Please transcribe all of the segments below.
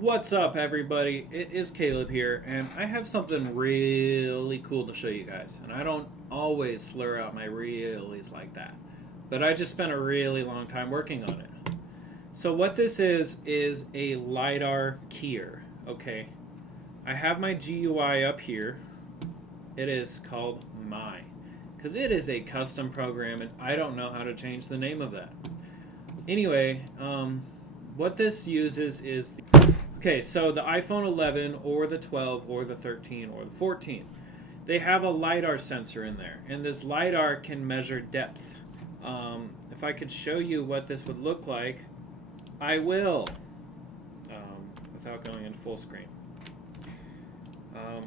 What's up, everybody? It is Caleb here, and I have something really cool to show you guys. And I don't always slur out my reallys like that, but I just spent a really long time working on it. So what this is a LiDAR keyer, okay? I have my GUI up here. It is called My, because it is a custom program, and I don't know how to change the name of that. Anyway, what this uses is okay, so the iPhone 11 or the 12 or the 13 or the 14, they have a LiDAR sensor in there, and this LiDAR can measure depth. If I could show you what this would look like, I will, without going into full screen.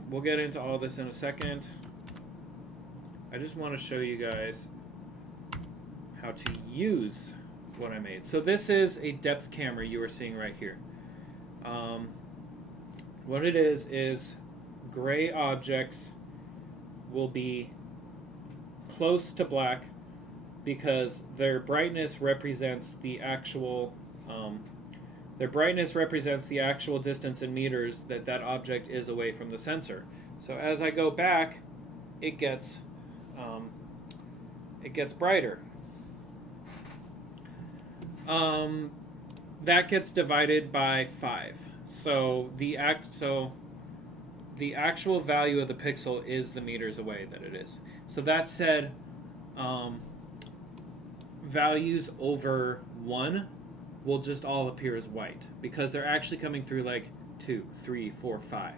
We'll get into all this in a second. I just want to show you guys how to use what I made. So this is a depth camera you are seeing right here. What it is gray objects will be close to black because their brightness represents the actual distance in meters that object is away from the sensor. So as I go back, it gets brighter. That gets divided by 5. So the actual value of the pixel is the meters away that it is. So that said, values over 1 will just all appear as white because they're actually coming through like 2, 3, 4, 5.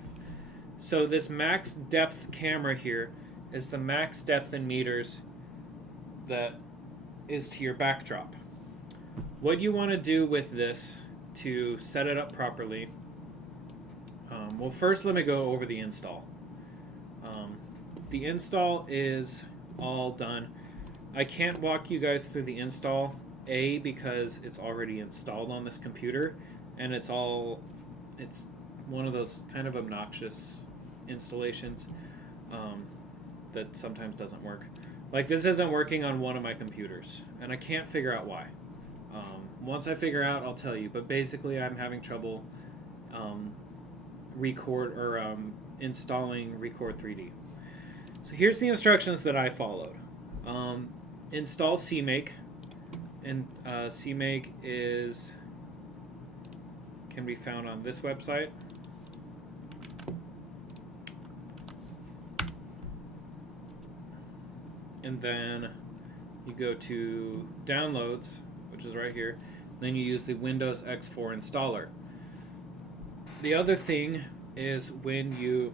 So this max depth camera here is the max depth in meters that is to your backdrop. What you want to do with this to set it up properly, well, first let me go over the install. The install is all done. I can't walk you guys through the install, because it's already installed on this computer, and it's one of those kind of obnoxious installations that sometimes doesn't work. Like this isn't working on one of my computers, and I can't figure out why. Once I figure out, I'll tell you. But basically, I'm having trouble installing Record3D. So here's the instructions that I followed. Install CMake, and CMake can be found on this website. And then you go to Downloads, which is right here. Then you use the Windows X4 installer. The other thing is when you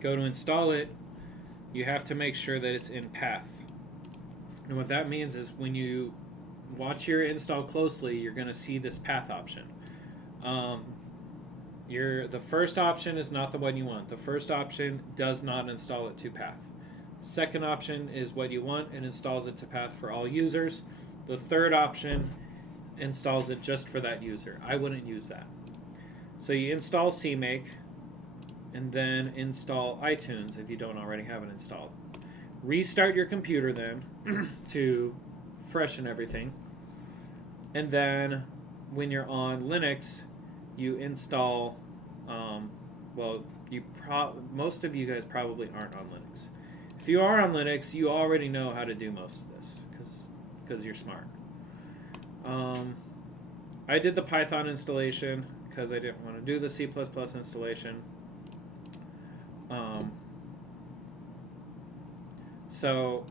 go to install it, you have to make sure that it's in path. And what that means is when you watch your install closely, you're going to see this path option. The first option is not the one you want. The first option does not install it to path. Second option is what you want and installs it to path for all users. The third option installs it just for that user. I wouldn't use that. So you install CMake and then install iTunes if you don't already have it installed. Restart your computer then to freshen everything. And then when you're on Linux, you install, most of you guys probably aren't on Linux. If you are on Linux, you already know how to do most of this because you're smart. I did the Python installation because I didn't want to do the C++ installation. So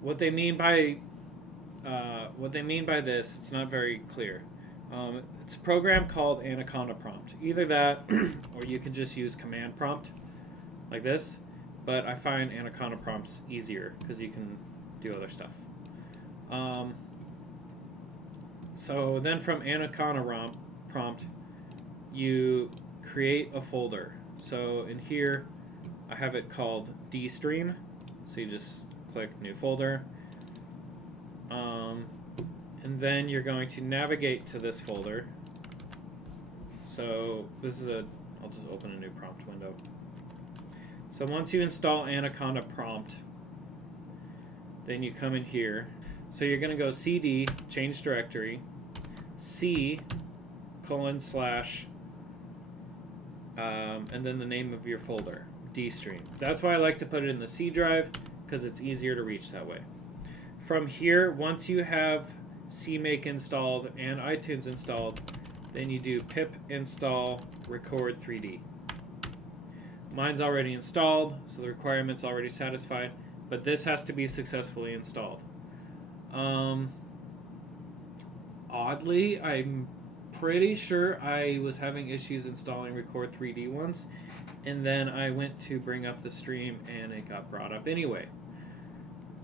what they mean by this, it's not very clear. It's a program called Anaconda Prompt. Either that, or you can just use command prompt like this. But I find Anaconda prompts easier because you can do other stuff. So then from Anaconda prompt, you create a folder. So in here, I have it called dstream. So you just click new folder. And then you're going to navigate to this folder. So I'll just open a new prompt window. So once you install Anaconda prompt, then you come in here. So you're going to go cd, change directory, c:/, and then the name of your folder, dstream. That's why I like to put it in the C drive, because it's easier to reach that way. From here, once you have CMake installed and iTunes installed, then you do pip install Record3D. Mine's already installed, so the requirement's already satisfied, but this has to be successfully installed. Oddly, I'm pretty sure I was having issues installing Record3D once, and then I went to bring up the stream and it got brought up anyway.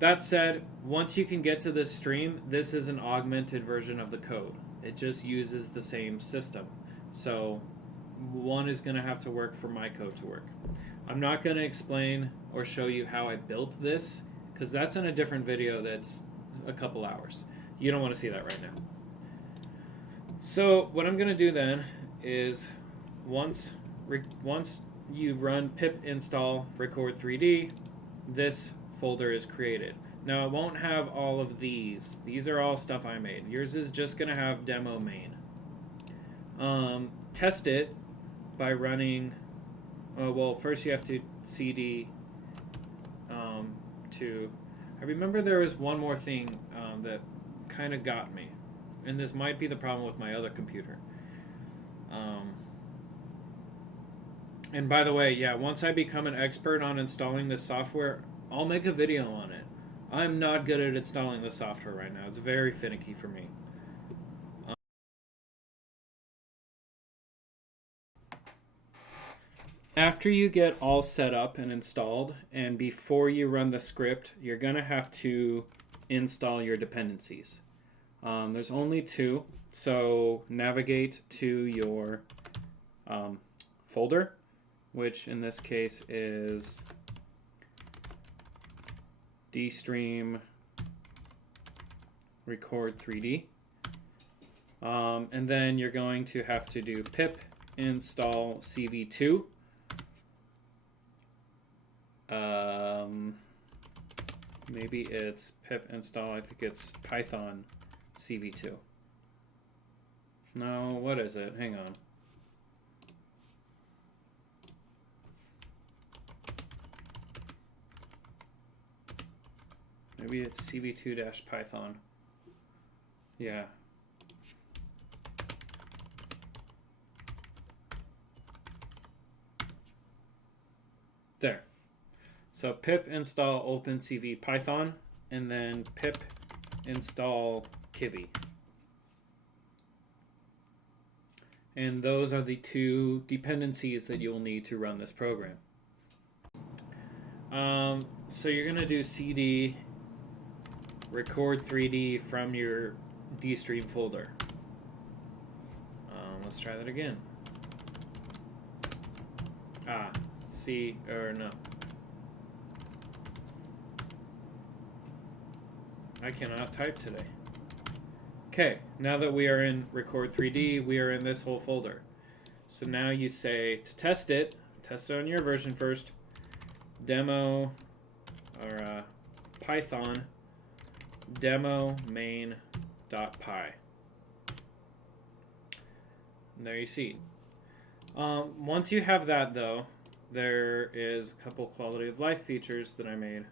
That said, once you can get to this stream, this is an augmented version of the code. It just uses the same system. So one is going to have to work for my code to work. I'm not going to explain or show you how I built this, because that's in a different video that's a couple hours. You don't want to see that right now. So what I'm going to do then is once you run pip install Record3D, this folder is created. Now it won't have all of these. These are all stuff I made. Yours is just going to have demo main. Test it by running, well, first you have to cd to, I remember there was one more thing that kind of got me, and this might be the problem with my other computer. And by the way, yeah, once I become an expert on installing this software, I'll make a video on it. I'm not good at installing the software right now. It's very finicky for me. After you get all set up and installed, and before you run the script, you're going to have to install your dependencies. There's only two, so navigate to your folder, which in this case is dstream Record3D. And then you're going to have to do pip install cv2. Maybe it's pip install, I think it's Python cv2. No, what is it? Hang on. Maybe it's cv2-python. Yeah. There. So pip install opencv-python, and then pip install kivy. And those are the two dependencies that you'll need to run this program. So you're going to do cd Record3D from your dstream folder. Let's try that again. No. I cannot type today. Okay, now that we are in Record3D, we are in this whole folder. So now you say to test it on your version first, demo or Python demo-main.py. And there you see. Once you have that though, there is a couple quality of life features that I made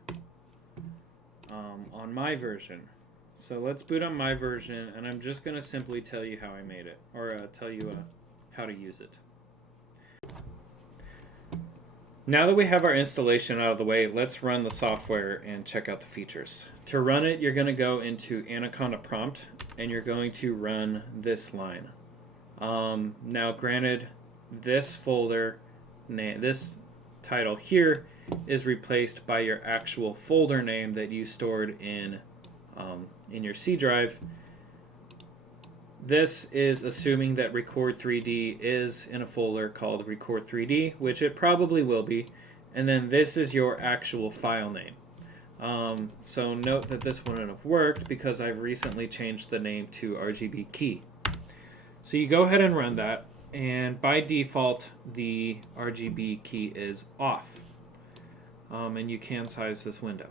on my version. So let's boot up my version, and I'm just going to simply tell you how I made it, or tell you how to use it. Now that we have our installation out of the way, let's run the software and check out the features. To run it, you're going to go into Anaconda prompt, and you're going to run this line. Now granted, this folder, this title here, is replaced by your actual folder name that you stored in your C drive. This is assuming that Record3D is in a folder called Record3D, which it probably will be, and then this is your actual file name. So note that this wouldn't have worked because I've recently changed the name to rgbkey. So you go ahead and run that, and by default the RGB key is off, and you can size this window.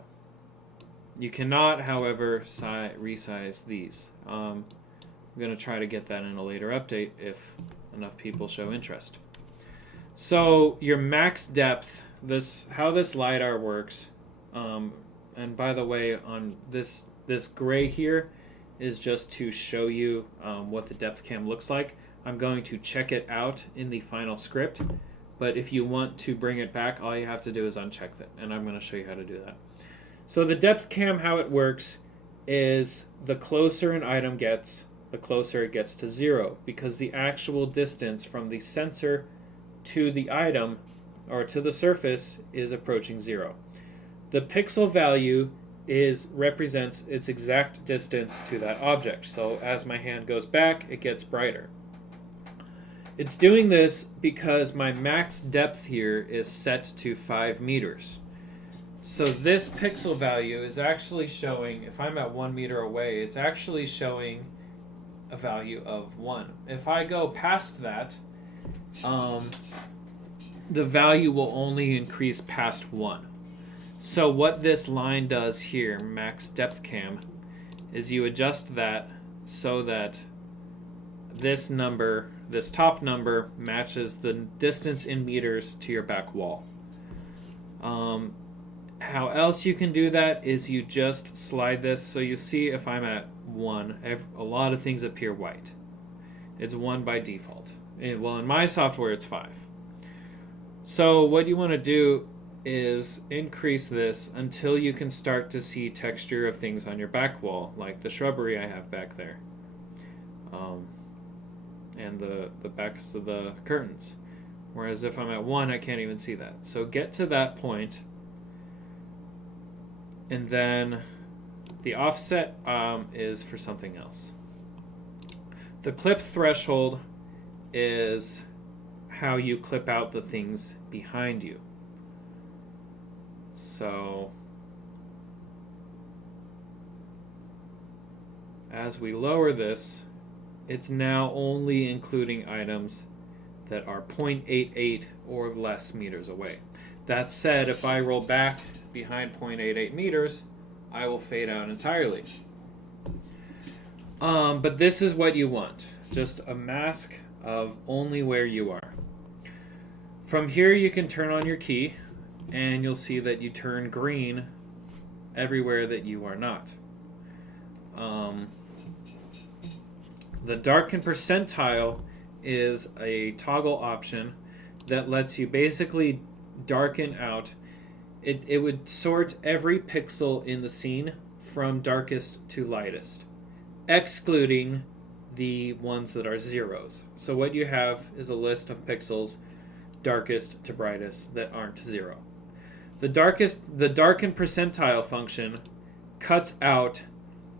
You cannot, however, resize these. I'm going to try to get that in a later update if enough people show interest. So your max depth, how this LiDAR works, and by the way, on this gray here is just to show you what the depth cam looks like. I'm going to check it out in the final script, but if you want to bring it back, all you have to do is uncheck that, and I'm going to show you how to do that. So the depth cam, how it works is the closer an item gets, the closer it gets to 0, because the actual distance from the sensor to the item or to the surface is approaching 0. The pixel value represents its exact distance to that object. So as my hand goes back, it gets brighter. It's doing this because my max depth here is set to 5 meters. So this pixel value is actually showing, if I'm at 1 meter away, it's actually showing a value of 1. If I go past that, the value will only increase past 1. So what this line does here, max depth cam, is you adjust that so that this number, this top number, matches the distance in meters to your back wall. How else you can do that is you just slide this. So you see if I'm at 1, a lot of things appear white. It's 1 by default. Well, in my software, it's 5. So what you want to do is increase this until you can start to see texture of things on your back wall, like the shrubbery I have back there, and the backs of the curtains. Whereas if I'm at 1, I can't even see that. So get to that point, and then the offset is for something else. The clip threshold is how you clip out the things behind you. So as we lower this, it's now only including items that are 0.88 or less meters away. That said, if I roll back behind 0.88 meters, I will fade out entirely. But this is what you want, just a mask of only where you are. From here you can turn on your key, and you'll see that you turn green everywhere that you are not. The darken percentile is a toggle option that lets you basically darken out. It would sort every pixel in the scene from darkest to lightest, excluding the ones that are zeros. So what you have is a list of pixels darkest to brightest that aren't 0. The darken percentile function cuts out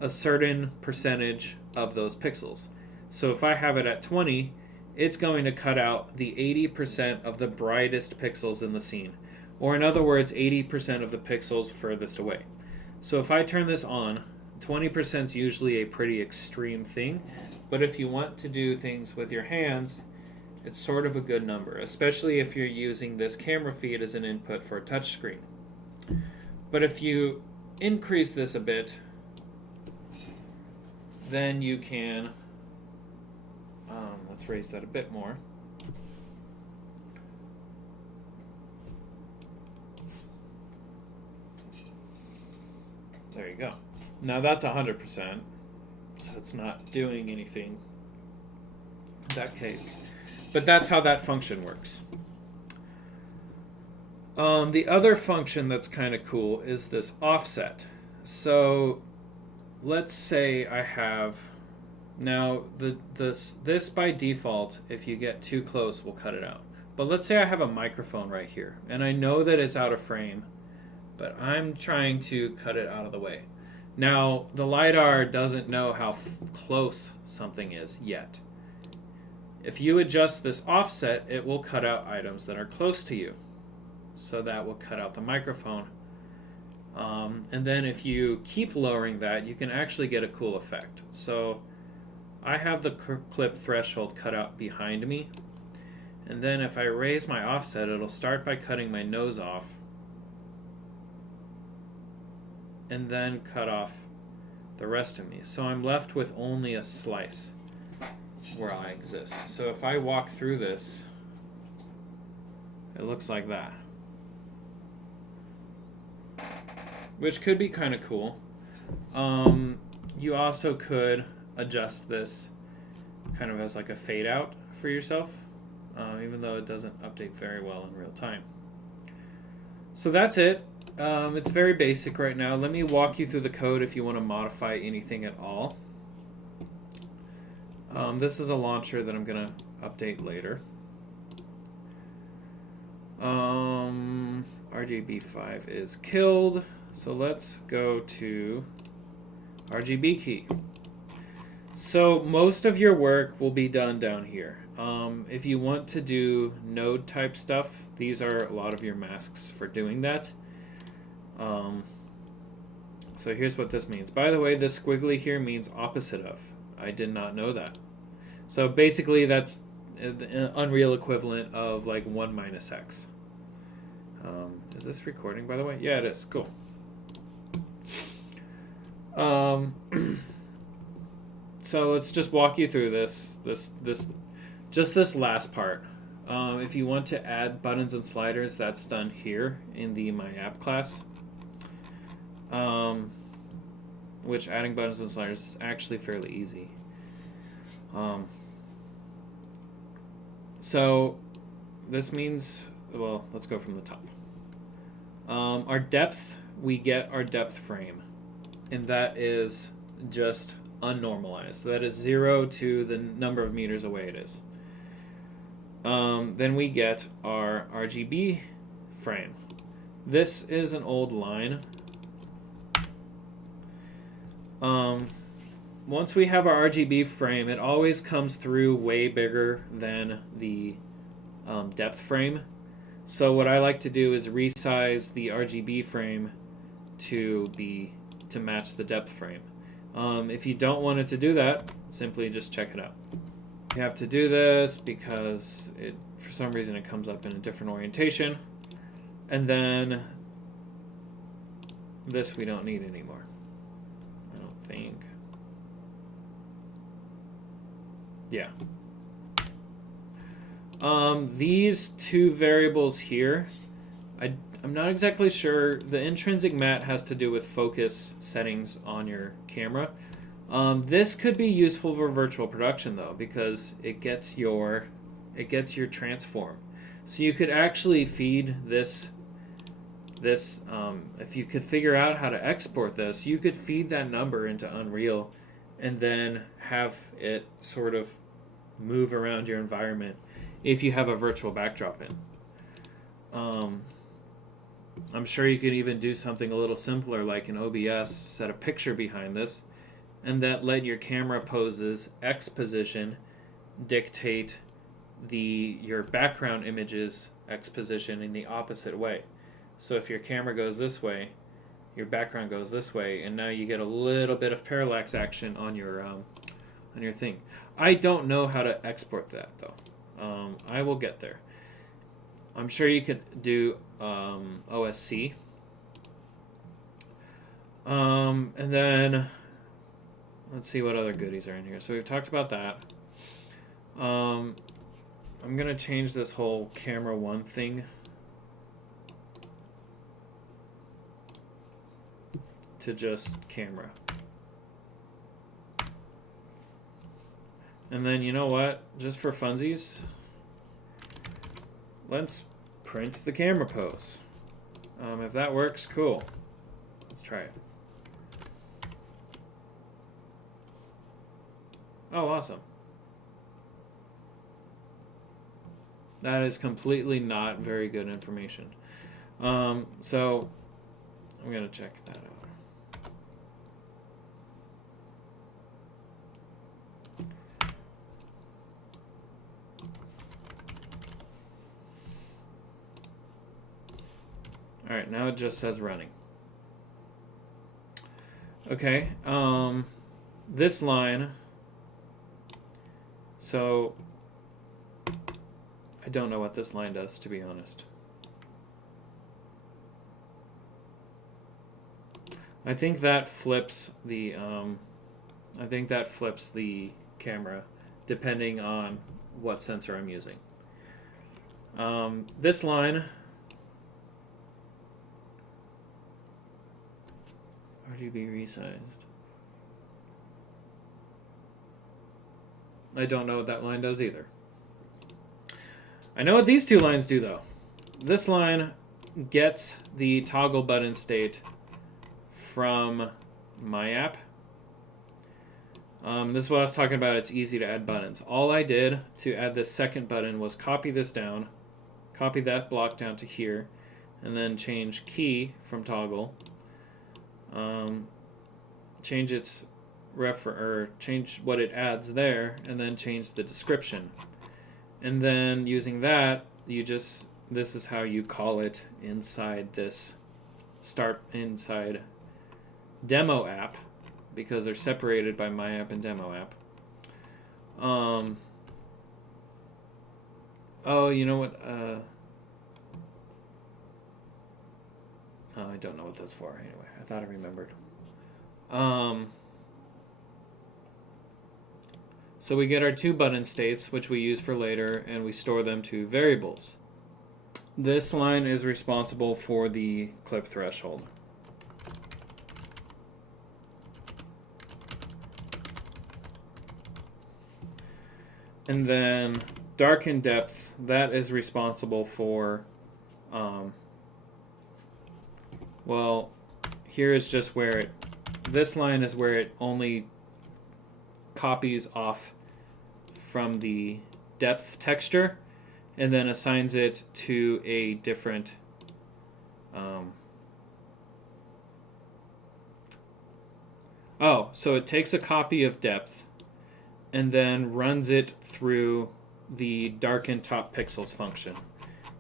a certain percentage of those pixels. So if I have it at 20, it's going to cut out the 80% of the brightest pixels in the scene. Or in other words, 80% of the pixels furthest away. So if I turn this on, 20% is usually a pretty extreme thing. But if you want to do things with your hands, it's sort of a good number, especially if you're using this camera feed as an input for a touchscreen. But if you increase this a bit, then you can, let's raise that a bit more. There you go. Now that's 100%, so it's not doing anything in that case. But that's how that function works. The other function that's kind of cool is this offset. So let's say I have, now this by default, if you get too close, will cut it out. But let's say I have a microphone right here, and I know that it's out of frame, but I'm trying to cut it out of the way. Now, the LiDAR doesn't know how close something is yet. If you adjust this offset, it will cut out items that are close to you. So that will cut out the microphone. And then if you keep lowering that, you can actually get a cool effect. So I have the clip threshold cut out behind me. And then if I raise my offset, it'll start by cutting my nose off. And then cut off the rest of me. So I'm left with only a slice where I exist. So if I walk through this, it looks like that, which could be kind of cool. You also could adjust this kind of as like a fade out for yourself, even though it doesn't update very well in real time. So that's it. It's very basic right now. Let me walk you through the code if you want to modify anything at all. This is a launcher that I'm going to update later. RGB5 is killed, so let's go to RGB key. So most of your work will be done down here. If you want to do node type stuff, these are a lot of your masks for doing that. So here's what this means. By the way, this squiggly here means opposite of. I did not know that. So basically that's an Unreal equivalent of like 1 minus x. Is this recording, by the way? Yeah, it is. Cool. So let's just walk you through this last part. If you want to add buttons and sliders, that's done here in the My App class. Which adding buttons and sliders is actually fairly easy. So this means, well, let's go from the top. Our depth, we get our depth frame, and that is just unnormalized. That is 0 to the number of meters away it is. Then we get our RGB frame. This is an old line. Once we have our RGB frame, it always comes through way bigger than the depth frame. So what I like to do is resize the RGB frame to match the depth frame. If you don't want it to do that, simply just check it out. You have to do this because for some reason it comes up in a different orientation. And then this we don't need anymore, I don't think. Yeah. These two variables here, I'm not exactly sure. The intrinsic mat has to do with focus settings on your camera. This could be useful for virtual production though, because it gets your transform. So you could actually feed this if you could figure out how to export this, you could feed that number into Unreal and then have it sort of move around your environment if you have a virtual backdrop in. I'm sure you could even do something a little simpler like in OBS, set a picture behind this, and that let your camera poses X position dictate your background image's X position in the opposite way. So if your camera goes this way, your background goes this way, and now you get a little bit of parallax action on your thing. I don't know how to export that though. I will get there. I'm sure you could do OSC. And then let's see what other goodies are in here. So we've talked about that. I'm gonna change this whole camera 1 thing to just camera. And then you know what? Just for funsies, let's print the camera pose. If that works, cool. Let's try it. Oh, awesome. That is completely not very good information. So I'm going to check that out. All right, now it just says running. Okay, this line, so I don't know what this line does, to be honest. I think that flips the camera depending on what sensor I'm using. This line, RGB resized. I don't know what that line does either. I know what these two lines do though. This line gets the toggle button state from my app. This is what I was talking about. It's easy to add buttons. All I did to add this second button was copy this down, copy that block down to here, and then change key from toggle. Change its change what it adds there, and then change the description. And then using that, this is how you call it inside this inside demo app, because they're separated by my app and demo app. Oh, you know what? I don't know what that's for anyway. I thought I remembered. So we get our two button states, which we use for later, and we store them to variables. This line is responsible for the clip threshold. And then darken depth, that is responsible for, well, here is just where this line is where it only copies off from the depth texture and then assigns it to a different so it takes a copy of depth and then runs it through the darken top pixels function,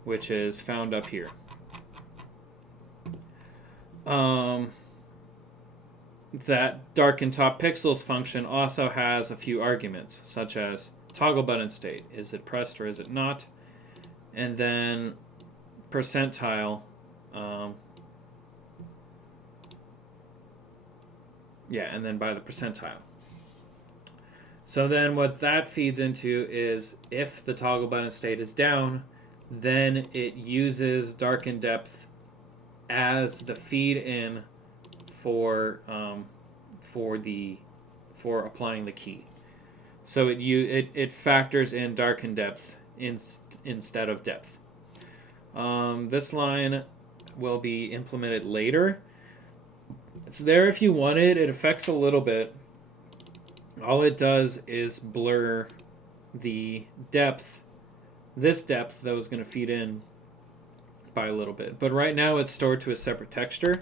which is found up here. That darken top pixels function also has a few arguments, such as toggle button state. Is it pressed or is it not? And then percentile. And then by the percentile. So then what that feeds into is if the toggle button state is down, then it uses darken depth as the feed in for applying the key. So it factors in darken depth instead of depth. This line will be implemented later. It's there if you want it. It affects a little bit. All it does is blur the depth, this depth that was going to feed in by a little bit. But right now it's stored to a separate texture.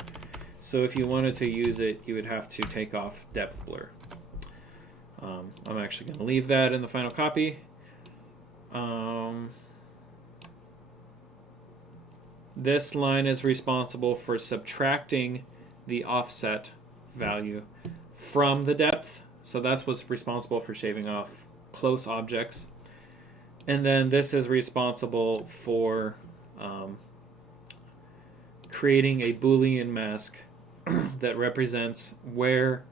So if you wanted to use it, you would have to take off depth blur. I'm actually going to leave that in the final copy. This line is responsible for subtracting the offset value from the depth. So that's what's responsible for shaving off close objects. And then this is responsible for creating a Boolean mask that represents where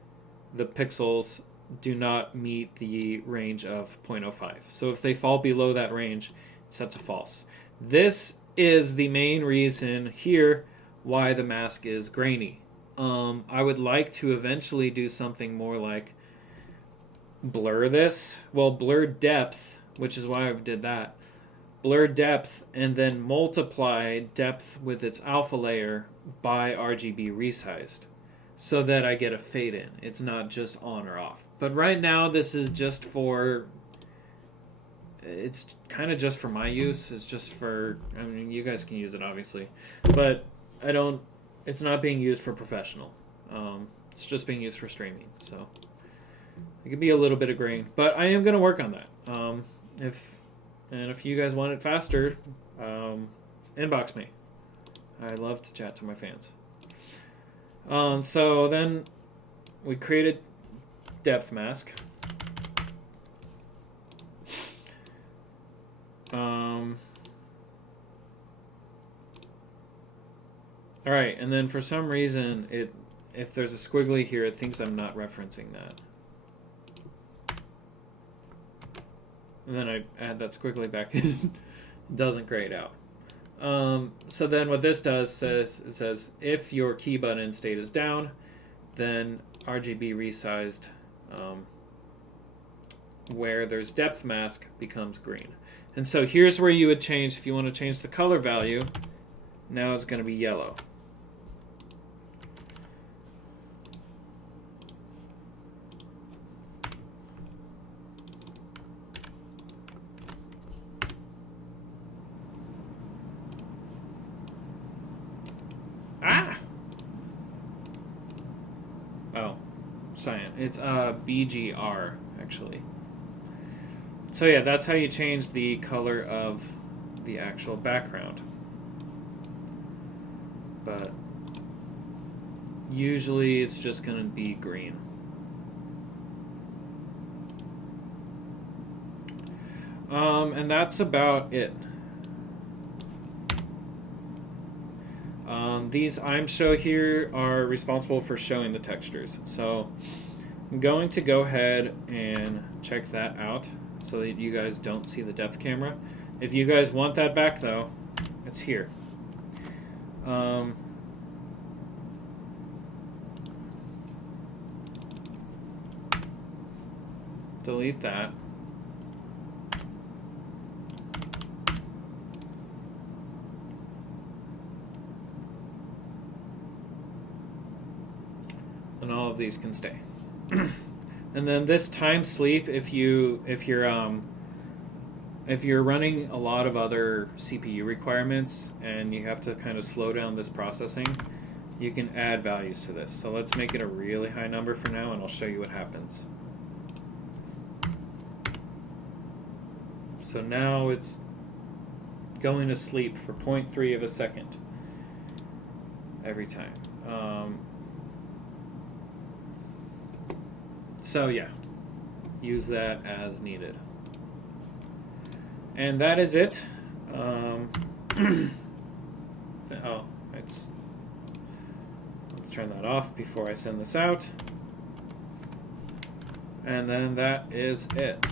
the pixels do not meet the range of 0.05. So if they fall below that range, it's set to false. This is the main reason here why the mask is grainy. I would like to eventually do something more like blur this. Well, blur depth, which is why I did that. Blur depth and then multiply depth with its alpha layer by RGB resized so that I get a fade in. It's not just on or off. But right now this is just for, it's kind of just for my use. It's just for, I mean, you guys can use it obviously, but it's not being used for professional. It's just being used for streaming. So it could be a little bit of grain, but I am going to work on that. If you guys want it faster, inbox me. I love to chat to my fans. So then we created depth mask. All right, and then for some reason, if there's a squiggly here, it thinks I'm not referencing that. And then I add that squiggly back in. doesn't grayed out. So then what this does it says if your key button state is down, then RGB resized where there's depth mask becomes green. And so here's where you would change, if you want to change the color value, now it's going to be yellow. Cyan. It's BGR, actually. So yeah, that's how you change the color of the actual background. But usually it's just going to be green. And that's about it. These I'm show here are responsible for showing the textures. So I'm going to go ahead and check that out so that you guys don't see the depth camera. If you guys want that back though, it's here. Delete that. And all of these can stay. And then this time sleep, if you're running a lot of other CPU requirements and you have to kind of slow down this processing, you can add values to this. So let's make it a really high number for now, and I'll show you what happens. So now it's going to sleep for 0.3 of a second every time. So yeah, use that as needed. And that is it. Let's turn that off before I send this out. And then that is it.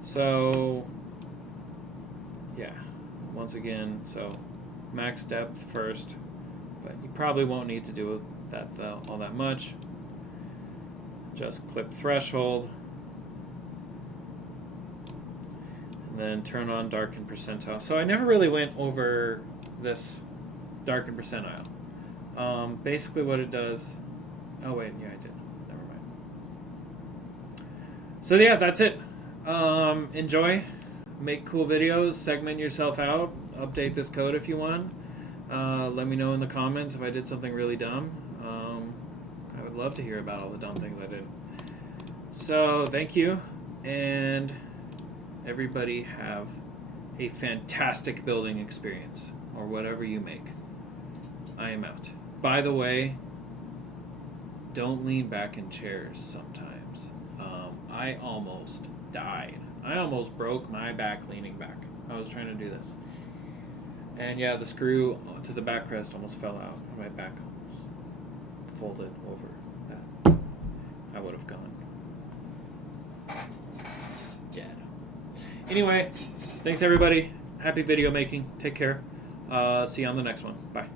So yeah, once again, so max depth first, but you probably won't need to do that all that much. Just clip threshold, and then turn on darken percentile. So I never really went over this darken percentile. Basically what it does, oh wait, yeah I did, never mind. So yeah, that's it. Enjoy, make cool videos, segment yourself out, update this code if you want. Let me know in the comments if I did something really dumb. I would love to hear about all the dumb things I did. So thank you, and everybody have a fantastic building experience, or whatever you make. I am out. By the way, don't lean back in chairs sometimes. I almost died. I almost broke my back leaning back. I was trying to do this. And yeah, the screw to the backrest almost fell out. My back almost folded over that. I would have gone dead. Anyway, thanks everybody. Happy video making. Take care. See you on the next one. Bye.